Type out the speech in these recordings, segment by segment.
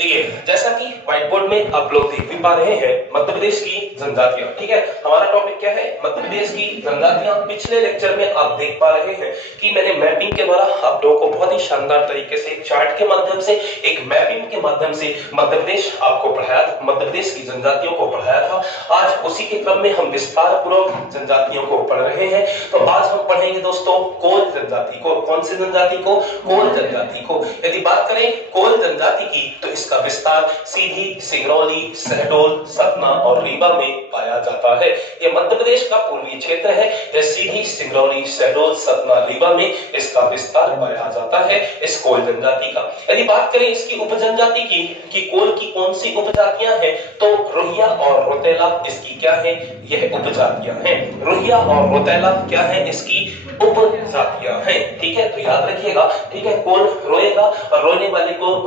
देखिए, जैसा कि व्हाइट बोर्ड में आप लोग देख भी पा रहे हैं, मध्य प्रदेश की जनजातियां। ठीक है, हमारा टॉपिक क्या है? मध्य प्रदेश की जनजातियां। पिछले लेक्चर में आप देख पा रहे हैं कि मैंने मैपिंग के द्वारा आप लोगों को बहुत ही शानदार तरीके से एक चार्ट के माध्यम से, एक मैपिंग के माध्यम से मध्य प्रदेश आपको पढ़ाया था, मध्य प्रदेश की जनजातियों को पढ़ाया था। आज उसी के क्रम में हम विस्तार पूर्वक जनजातियों को पढ़ रहे हैं। तो आज हम पढ़ेंगे दोस्तों कोल जनजाति को। कौन सी जनजाति को? कोल जनजाति को। यदि बात करें कोल जनजाति की, तो इसका विस्तार सीधी, सिंगरौली, शहडोल, सतना और रीवा में पाया जाता है। यह मध्य प्रदेश का पूर्वी क्षेत्र है। यह सीधी, सिंगरौली, शहडोल, सतना, रीवा में इसका विस्तार पाया जाता है इस कोल जनजाति का। यदि बात करें इसकी उपजनजाति की कि कोल की कौन सी उपजातियां हैं, तो रोहिया और रोतेला इसकी क्या है? यह उपजातियां हैं। रोहिया और रोतेला क्या है? इसकी उपजातियां हैं। ठीक है, तो याद रखिएगा। ठीक है, कोल रोएगा और रोने वाले को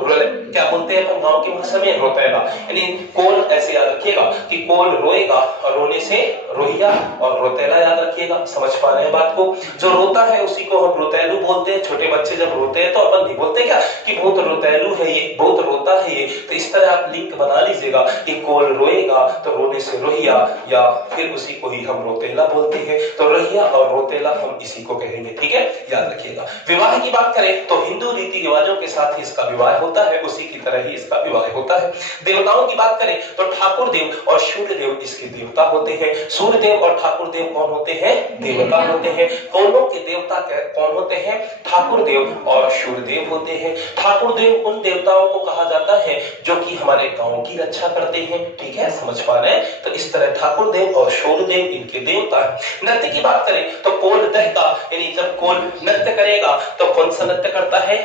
क्या बोलते हैं अपन गांव की भाषा में? रोतेला। यानी कोल ऐसे याद रखिएगा कि कोल रोएगा और रोने से रोहिया और रोतेला याद रखिएगा। समझ पा रहे हैं बात को? जो रोता है उसी को हम रोतेलू बोलते हैं। छोटे बच्चे जब रोते हैं तो अपन नहीं बोलते क्या कि बहुत रोतेलू है ये, बहुत रोता है ये। तो इस तरह आप लिंक बना लीजिएगा कि कोल रोएगा तो रोने से रोहिया, या फिर उसी को ही हम रोतेला बोलते हैं। तो रोहिया और रोतेला हम इसी को कहेंगे। ठीक है, याद रखिएगा। विवाह की बात करें तो हिंदू रीति रिवाजों के साथ ही इसका विवाह होता है, उसी की तरह ही इसका विवाह होता है। देवताओं की बात करें तो ठाकुर देव और सूर्य देव इसके देवता होते हैं। सूर्य देव और ठाकुर देव कौन होते हैं? देवता होते हैं। कौनों के देवता कौन होते हैं? ठाकुर देव और सूर्य देव होते हैं। ठाकुर देव उन देवताओं को कहा जाता है जो कि हमारे गांव की रक्षा करते हैं। ठीक है, समझ पा रहे हैं? तो इस तरह ठाकुर देव और सूर्य देव इनके देवता है। नृत्य की बात करें तो कोल दहका, यानी जब कोल नृत्य करेगा तो कौन सा नृत्य करता है?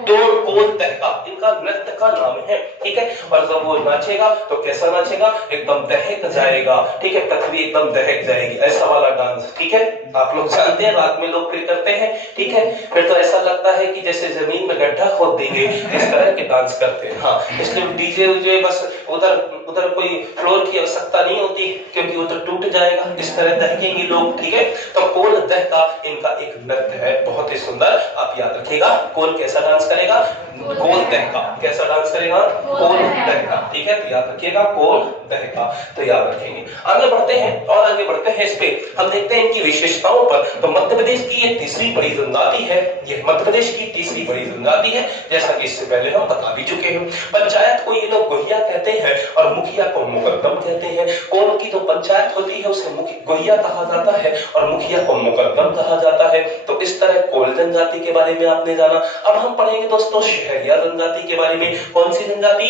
तो कोल दहका इनका नृत्य का नाम है। ठीक है, और जब वो नाचेगा तो कैसा नाचेगा? एकदम दहक जाएगा। ठीक है, पृथ्वी एकदम दहक जाएगी, ऐसा वाला डांस। ठीक है, आप लोग जानते हैं रात में लोग फिर करते हैं। ठीक है, फिर तो ऐसा लगता है कि जैसे जमीन में गड्ढा खोद देंगे, इस तरह के डांस करते हैं। हाँ, इसलिए डीजे उजे बस उधर कोई फ्लोर की आवश्यकता नहीं होती, क्योंकि उधर टूट जाएगा। इस तरह दहकेंगे लोग। ठीक है, तो कोल दहका इनका एक नृत्य है, बहुत ही सुंदर। आप याद रखिएगा कोल कैसा डांस करेगा? कोल दहका। कैसा डांस करेगा? कोल दहका। ठीक है, तो याद रखिएगा कोल दहका। तो याद रखेंगे। आगे बढ़ते हैं और आगे बढ़ते हैं इस पे हम देखते हैं इनकी विशेषताओं पर। तो मध्य प्रदेश की ये तीसरी बड़ी जनजाति है। ये मध्य प्रदेश की तीसरी बड़ी जनजाति है, जैसा कि इससे पहले हम बता भी चुके हैं। पंचायत को ये लोग गोहिया कहते हैं और मुखिया को मुकद्दम कहते हैं। कोल की जो पंचायत होती है उसे गोहिया कहा जाता है और मुखिया को मुकद्दम कहा जाता है। तो इस तरह कोल जनजाति के बारे में आपने जाना। अब हम पढ़ेंगे दोस्तों शहरिया जनजाति के बारे में। कौन सी जनजाति?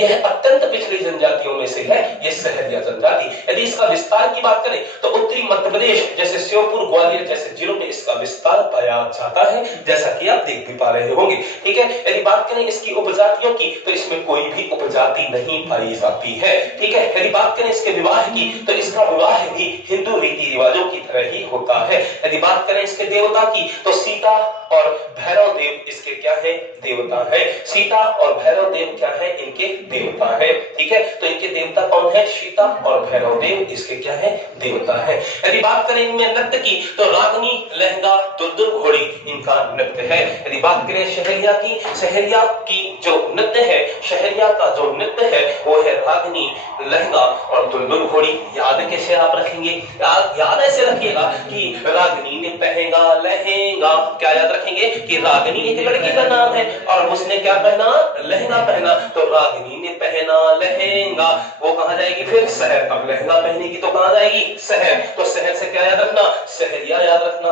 यह अत्यंत पिछड़ी जनजातियों में से है, यह सहरिया जनजाति। यदि इसका विस्तार की बात करें तो उत्तरी मध्य प्रदेश जैसे श्योपुर, ग्वालियर जैसे जिलों में इसका विस्तार पाया जाता है, जैसा कि आप देख भी पा रहे होंगे। ठीक है, यदि बात करें इसकी उपजातियों की तो इसमें कोई भी उपजाति नहीं पाई जाती है। ठीक है, यदि बात करें इसके विवाह की तो इसका विवाह भी हिंदू रीति रिवाजों की तरह ही होता है। यदि बात करें इसके देवता की तो सीता और भैरव देव इसके क्या है? देवता है। सीता और भैरव देव क्या है? इनके देवता है। ठीक है, तो इनके देवता कौन है? सीता और भैरव देव इसके क्या है? देवता है। यदि बात करें इनमें नृत्य की तो रागनी, लहंगा, दुलदुल घोड़ी इनका नृत्य है। यदि बात करें शहरिया की जो नृत्य है, शहरिया का जो नृत्य है वो है रागनी, लहंगा और दुलदुल घोड़ी। याद कैसे आप रखेंगे? याद ऐसे रखिएगा कि रागनी ने पहना लहंगा। क्या याद रखेंगे कि रागनी एक लड़की का नाम है और उसने क्या पहना? लहंगा पहना। तो रागनी ने पहना लहंगा, वो कहां जाएगी फिर? शहर। अब लहंगा पहनेगी तो कहां जाएगी? शहर। तो शहर से क्या याद रखना? सहरिया याद रखना।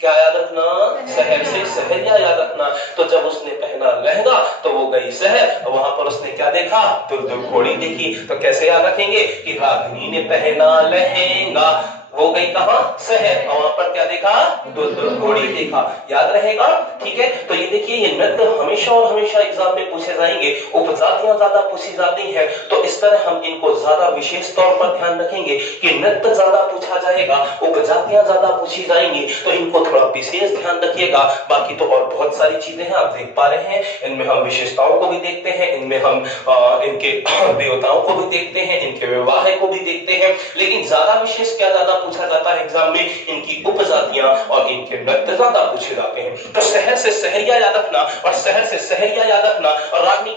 क्या याद रखना? शहर से सहरिया याद रखना। तो जब उसने पहना लहंगा तो वो गई शहर, वहां पर उसने क्या देखा? दुलदुल घोड़ी देखी। तो कैसे याद रखेंगे कि रागनी ने पहना लहंगा, वो गई कहां? शहर, और वहां पर क्या देखा? दुलदुल घोड़ी देखा। याद रहेगा? ठीक है, तो ये देखिए ये नृत्य हमेशा और हमेशा एग्जाम में पूछे जाएंगे। उपजातियां ज्यादा पूछी जाती हैं, तो इस तरह हम इनको ज्यादा विशेष तौर पर ध्यान रखेंगे कि नृत्य ज्यादा पूछा जाएगा, उपजातियां ज्यादा पूछी जाएंगी, तो इनको थोड़ा विशेष ध्यान रखिएगा। बाकी तो और बहुत सारी चीजें हैं, आप देख पा रहे हैं। इनमें हम विशेषताओं को भी देखते हैं, इनमें हम इनके देवताओं को भी देखते हैं, इनके विवाह को भी देखते हैं। लेकिन ज्यादा विशेष क्या ज्यादा पूछा जाता है एग्जाम में? इनकी उपजातियां और इनके नृत्य ज्यादा पूछे जाते हैं। तो शहर से सहरिया याद रखना और शहर से सहरिया याद रखना और रागनी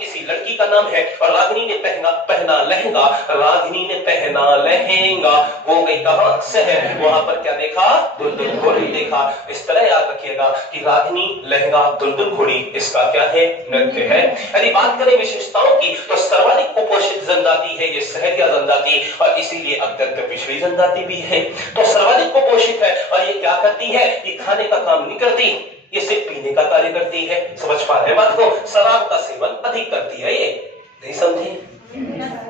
का नाम है। और रागिनी ने पहना लहंगा, रागिनी ने पहना लहंगा, वो गई कहां शहर, वहां पर क्या देखा, दुल्दुल घोड़ी देखा। इस तरह याद रखिएगा कि रागिनी, लहंगा, दुल्दुल घोड़ी इसका क्या है, नृत्य है। यदि बात करें विशेषताओं की तो सर्वाधिक कुपोषित जनजाति है ये सहरिया जनजाति, और इसीलिए अत्यंत पिछड़ी जनजाति भी है। तो सर्वाधिक कुपोषित है और ये क्या करती है, ये खाने का काम नहीं करती, ये सिर्फ पीने का कार्य करती है। समझ पा रहे हैं बात को, शराब का सेवन अधिक करती है ये, नहीं समझे,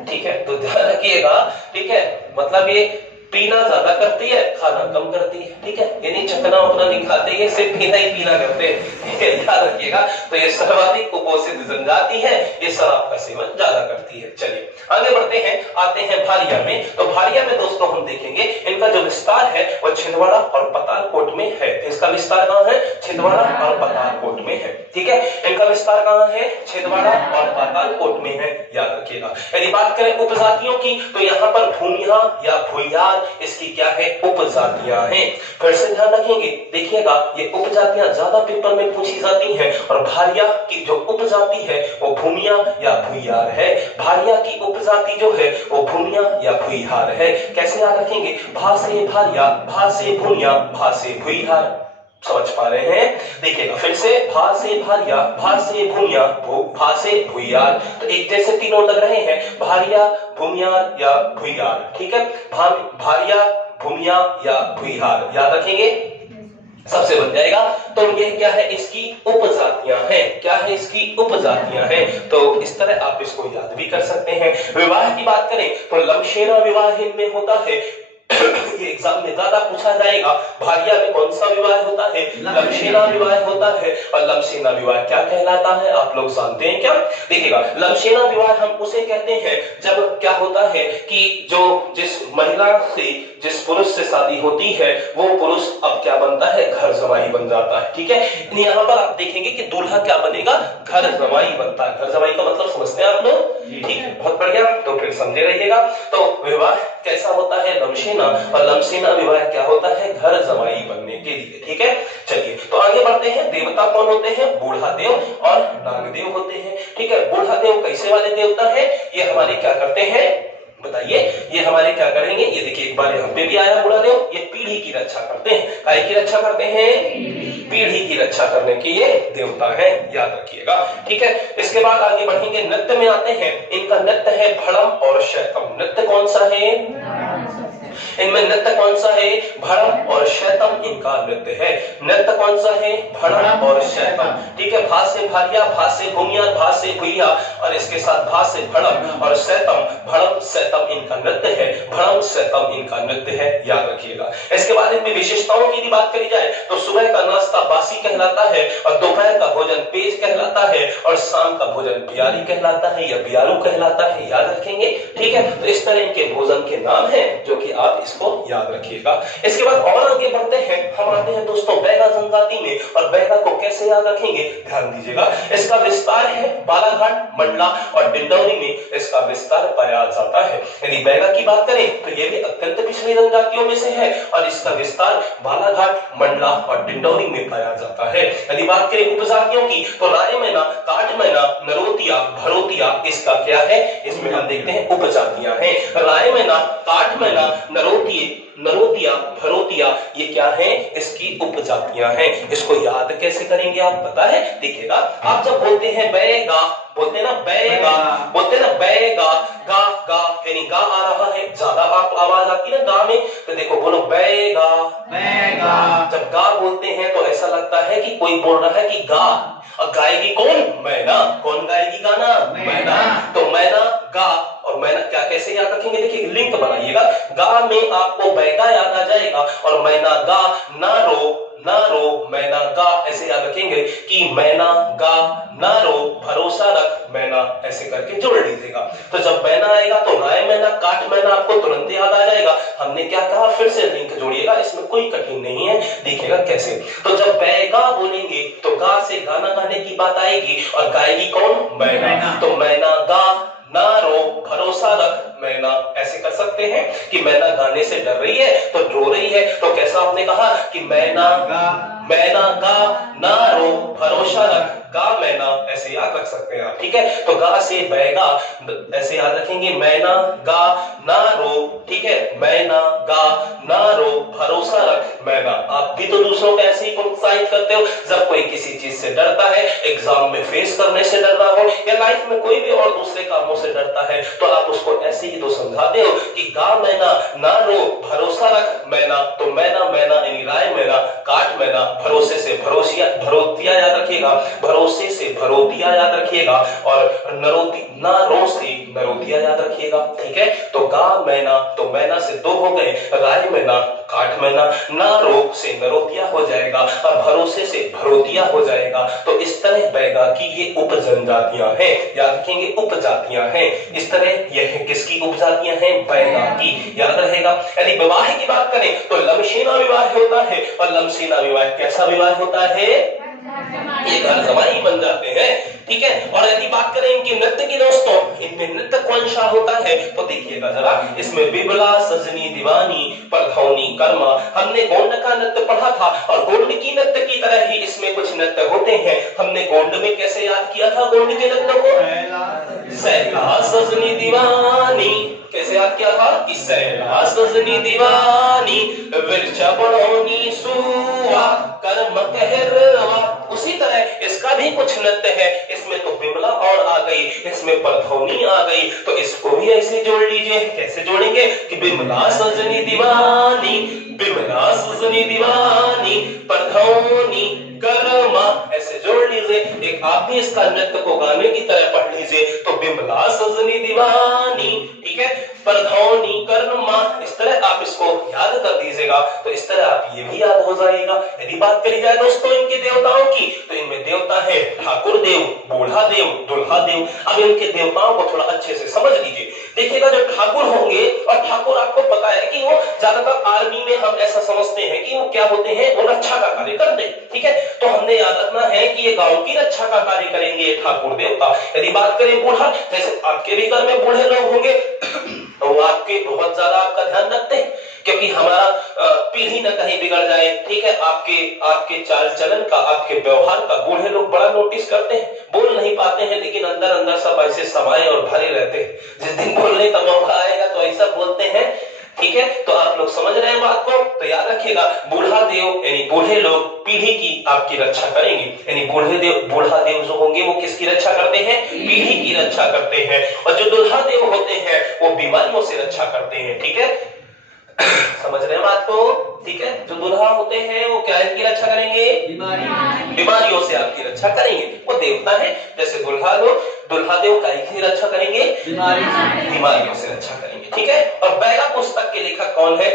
ठीक है, तो ध्यान रखिएगा, ठीक है, मतलब ये पीना ज्यादा करती है, खाना कम करती है, ठीक है, यानी चकना उपना नहीं खाते, ये सिर्फ पीना ही पीना करते हैं, याद रखिएगा। तो ये सर्वाधिक कुपोषित जनजाति है, ये शराब का सेवन ज्यादा करती है। चलिए आगे बढ़ते हैं, आते हैं भारिया में। तो भारिया में दोस्तों हम देखेंगे इनका जो विस्तार है वो छिंदवाड़ा और पतालकोट में है। इसका विस्तार कहां है, छिंदवाड़ा और पतालकोट में है, ठीक है, इनका विस्तार कहां है, छिंदवाड़ा और पतालकोट में है, याद रखिएगा। यदि बात करें उपजातियों की तो यहाँ पर भूमिया या भुइयार इसकी क्या है, उपजातियां हैं। फिर से ध्यान रखेंगे, देखिएगा ये उपजातियां ज्यादा पेपर में पूछी जाती हैं, और भारिया की जो उपजाति है वो भूमिया या भुइयार है। भारिया की उपजाति जो है वो भूमिया या भुइयार है। कैसे याद रखेंगे, भा से भारिया, भा से भूमिया, भा से भुइयार, समझ पा रहे हैं, देखिएगा फिर से, भा से भारिया, भा से भूमिया, भा से भुइयार, तो एक जैसे तीनों लग रहे हैं, भारिया, भूमियार या भुइयार, ठीक है, भारिया, भूमिया या भुइयार, याद रखेंगे, सबसे बन जाएगा। तो ये क्या है, इसकी उपजातियां हैं, क्या है, इसकी उपजातियां हैं। तो इस तरह आप इसको याद भी कर सकते हैं। विवाह की बात करें तो लमशेरा विवाह इनमें होता है, ये एग्जाम में ज्यादा पूछा जाएगा। भारिया में कौन सा विवाह होता है, लमशेना विवाह होता है। और लमशेना विवाह क्या कहलाता है, आप लोग जानते हैं क्या, देखिएगा, लमशेना विवाह हम उसे कहते हैं जब क्या होता है कि जो जिस महिला से, जिस पुरुष से शादी होती है वो पुरुष अब क्या बनता है, घर जमाई बन जाता है, ठीक है। यहाँ पर आप देखेंगे कि दूल्हा क्या बनेगा, घर जमाई बनता है। घर जमाई का मतलब समझते हैं आप लोग, ठीक है, बहुत बढ़िया, तो फिर समझे रहिएगा। तो विवाह कैसा होता है, लमशेना, और लमशेना विवाह क्या होता है, घर जमाई बनने के लिए, ठीक है। चलिए तो आगे बढ़ते हैं। देवता कौन होते हैं, बूढ़ा देव और नागदेव होते हैं, ठीक है। बूढ़ा देव कैसे वाले देवता है, ये हमारे क्या करते हैं, बताइए, ये हमारे क्या करेंगे, ये देखिए एक बार यहाँ पे भी आया बूढ़ा देव, ये पीढ़ी की रक्षा करते हैं। काय की रक्षा करते हैं, पीढ़ी की रक्षा करने के ये देवता है, याद रखिएगा, ठीक है। इसके बाद आगे बढ़ेंगे, नृत्य में आते हैं। इनका नृत्य है भड़म और शैतम। नृत्य कौन सा है, इनमें नृत्य कौन सा है, भड़म और शैतम इनका नृत्य है। नृत्य कौन सा है, भड़म और शैतम, ठीक है। भा से भारिया, भा से भूमिया, भा से भुइया, और इसके साथ भा से भड़म और शैतम, भड़म शैतम इनका नृत्य है, भड़म शैतम इनका नृत्य है, याद रखिएगा। इसके बाद इनमें विशेषताओं की बात करी जाए तो सुबह का नाश्ता बासी कहलाता है, और दोपहर का भोजन पेज कहलाता है, और शाम का भोजन बियारी कहलाता है या बियारू कहलाता है, याद रखेंगे, ठीक है। तो इस तरह इनके भोजन के नाम है जो कि आप इसको याद रखिएगा। इसके बाद और आगे बढ़ते हैं, हम आते हैं दोस्तों बैगा जनजाति में, और बैगा को कैसे याद रखेंगे, ध्यान दीजिएगा। इसका विस्तार है बालाघाट, मंडला और डिंडौरी में इसका विस्तार पाया जाता है। यदि बैगा की बात करें तो ये भी अत्यंत पिछड़ी जनजातियों में से है, और इसका विस्तार बालाघाट, मंडला और डिंडौरी में पाया जाता है। यदि बात करें उपजातियों की तो राय मैना, काट मैना, नरोतिया, भरोतिया इसका क्या है, इसमें हम देखते हैं उपजातियां हैं। राय मैना, काट मैना, नरोतिया, भरोतिया ये क्या है, इसकी उपजातियां हैं। इसको याद कैसे करेंगे आप, पता है, देखिएगा, आप जब बोलते हैं बैगा, बोलते हैं ना बैगा, बोलते हैं ना बैगा, गा गा यानी गा आ रहा है, ज्यादा आप आवाज आती है ना गा में, तो देखो बोलो बैगा, बैगा। जब गा बोलते हैं तो ऐसा लगता है कि कोई बोल रहा है कि गा, और गाएगी कौन, मैना। कौन गाएगी गाना, मैना। तो मैना, गा और मैना क्या कैसे याद रखेंगे, देखिए लिंक बनाइएगा। गा में आपको बैगा याद आ जाएगा, और मैना गा, ना रो, ना रो, मैना गा, ऐसे याद रखेंगे कि मैना गा, ना रो, भरोसा रख, मैना, ऐसे करके जोड़ लीजिएगा। तो जब मैना आएगा तो राय मैना, काट मैना आपको तुरंत याद आ जाएगा। हमने क्या कहा, फिर से लिंक जोड़िएगा, इसमें कोई कठिन नहीं है, देखिएगा कैसे। तो जब बैगा बोलेंगे तो गा से गाना गाने की बात आएगी, और गाएगी कौन, मैना। तो मैना गा, ना रो, भरोसा रख, मैना, ऐसे कर सकते हैं कि मैना गाने से डर रही है तो रो रही है, तो कैसा आपने कहा कि मैना गा, ना रो, भरोसा रख, गा मैना ऐसे याद रख सकते हैं आप, ठीक है। तो गा से बैगा ऐसे याद रखेंगे, मैना गा ना रो, ठीक है, मैना गा ना रो, भरोसा रख मैना। आप भी तो दूसरों को ऐसे ही प्रोत्साहित करते हो जब कोई किसी चीज से डरता है, एग्जाम में फेस करने से डर रहा हो या लाइफ में कोई भी और दूसरे कामों से डरता है, तो आप उसको ऐसे ही तो समझाते हो कि गा मैना ना रो, भरोसा रख मैना। तो मैना मैना यानी राय मैना, काट मैना, भरोसे से भरोतिया याद रखिएगा, भरोसे से भरोतिया याद रखिएगा, और नरोती ना रो से नरोतिया याद रखिएगा, ठीक है। तो गा मैना, तो मैना से दो हो गए, राय मैना काट मैना, ना रो से नरोतिया हो जाएगा और भरोसे से भरोतिया हो जाएगा। तो इस तरह बैगा की ये उपजनजातियां हैं, याद रखेंगे उपजातियां हैं। इस तरह यह किसकी उपजातियां हैं? बैगा की, याद रहेगा। यदि विवाह की बात करें तो लमसेना विवाह होता है, और लमसेना विवाह कैसा विवाह होता है? ये घर जमाई बन जाते हैं, ठीक है। और यदि बात करें इनके नृत्य की दोस्तों, इनमें नृत्य कौन सा होता है तो देखिएगा जरा, इसमें बिबला सजनी दीवानी परधौनी कर्मा। हमने गोंड का नृत्य पढ़ा था और गोंड की नृत्य की तरह ही इसमें कुछ नृत्य होते हैं। हमने गोंड में कैसे याद किया था गोंड के नृत्य को? सैला सजनी दीवानी, कैसे याद किया था कि सैला सजनी दीवानी विरचा बढ़ोनी सुवा कर्म कहरवा। उसी तरह इसका भी कुछ नृत्य है, इसमें तो बिमला और आ गई, इसमें परधौनी आ गई, तो इसको भी ऐसे जोड़ लीजिए। कैसे जोड़ेंगे कि बिमला सजनी दीवानी, बिमला सजनी दीवानी परधौनी कर्मा, ऐसे जोड़ लीजिए। एक आप भी इसका नृत्य को गाने की तरह पढ़ लीजिए, तो बिमला सजनी दीवानी, ठीक है, परधौनी कर्मा, इस तरह आप इसको याद कर दीजिएगा। तो इस तरह आप ये भी याद हो जाएगा। यदि बात करी जाए दोस्तों इनके देवताओं की, तो इनमें देवता है ठाकुर देव, बूढ़ा देव, दुल्हा देव। अब इनके देवताओं को थोड़ा अच्छे से समझ लीजिए। देखिएगा जो ठाकुर होंगे, और ठाकुर आपको पता है कि वो ज्यादातर आर्मी में हम ऐसा समझते हैं कि वो क्या होते हैं, वो रक्षा का कार्य करते हैं, ठीक है। तो हमने याद रखना है कि ये गांव की रक्षा का कार्य करेंगे ठाकुर देवता। यदि बात करें बूढ़ा, जैसे आपके भी घर में बूढ़े लोग होंगे तो वो आपके बहुत ज्यादा आपका ध्यान रखते हैं, क्योंकि हमारा पीढ़ी न कहीं बिगड़ जाए, ठीक है। आपके चाल चलन का, आपके व्यवहार का बूढ़े लोग बड़ा नोटिस करते हैं। बोल नहीं पाते हैं लेकिन अंदर अंदर सब ऐसे समाये और भरे रहते हैं। जिस दिन बोलने का मौका आएगा तो ऐसा बोलते हैं, ठीक है। तो आप लोग समझ रहे हैं बात को, तो याद रखिएगा बूढ़ा देव यानी बूढ़े लोग पीढ़ी की आपकी रक्षा करेंगे। यानी बूढ़ा देव जो होंगे वो किसकी रक्षा करते हैं? पीढ़ी की रक्षा करते हैं। और जो दुल्हा देव होते हैं वो बीमारियों से रक्षा करते हैं, ठीक है। समझ रहे हैं बात को, ठीक है। जो दुल्हा होते हैं वो क्या की रक्षा करेंगे? बीमारियों से आपकी रक्षा करेंगे। वो देवता है, जैसे दुल्हा देव काय की रक्षा करेंगे? बीमारियों से रक्षा करेंगे, ठीक है। और बैगा पुस्तक के लेखक कौन है?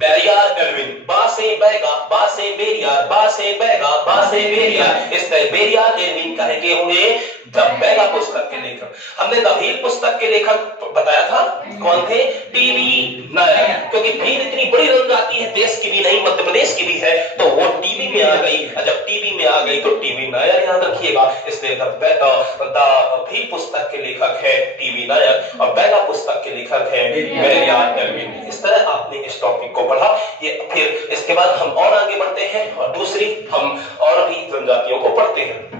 बैरियार एल्विन। बा से बैगा, बा से बेरियार, बा से बैगा, बा से बेरियार। इस तरह बैरियार एल्विन कहे के होंगे द बैगा पुस्तक के लेखक। हमने द भील पुस्तक के लेखक बताया था, कौन थे? टीवी नायर। क्योंकि भील इतनी बड़ी जनजाति है, देश की भी नहीं मध्य प्रदेश की भी है, तो वो टीवी में आ गई। जब टीवी में आ गई तो टीवी नायर याद रखिएगा। इसलिए द भील पुस्तक के लेखक है टीवी नायर और बैगा पुस्तक के लेखक है बैरियार एल्विन। इस तरह आपने इस टॉपिक को पढ़ा। ये फिर इसके बाद हम और आगे बढ़ते हैं और दूसरी हम और भी जनजातियों को पढ़ते हैं।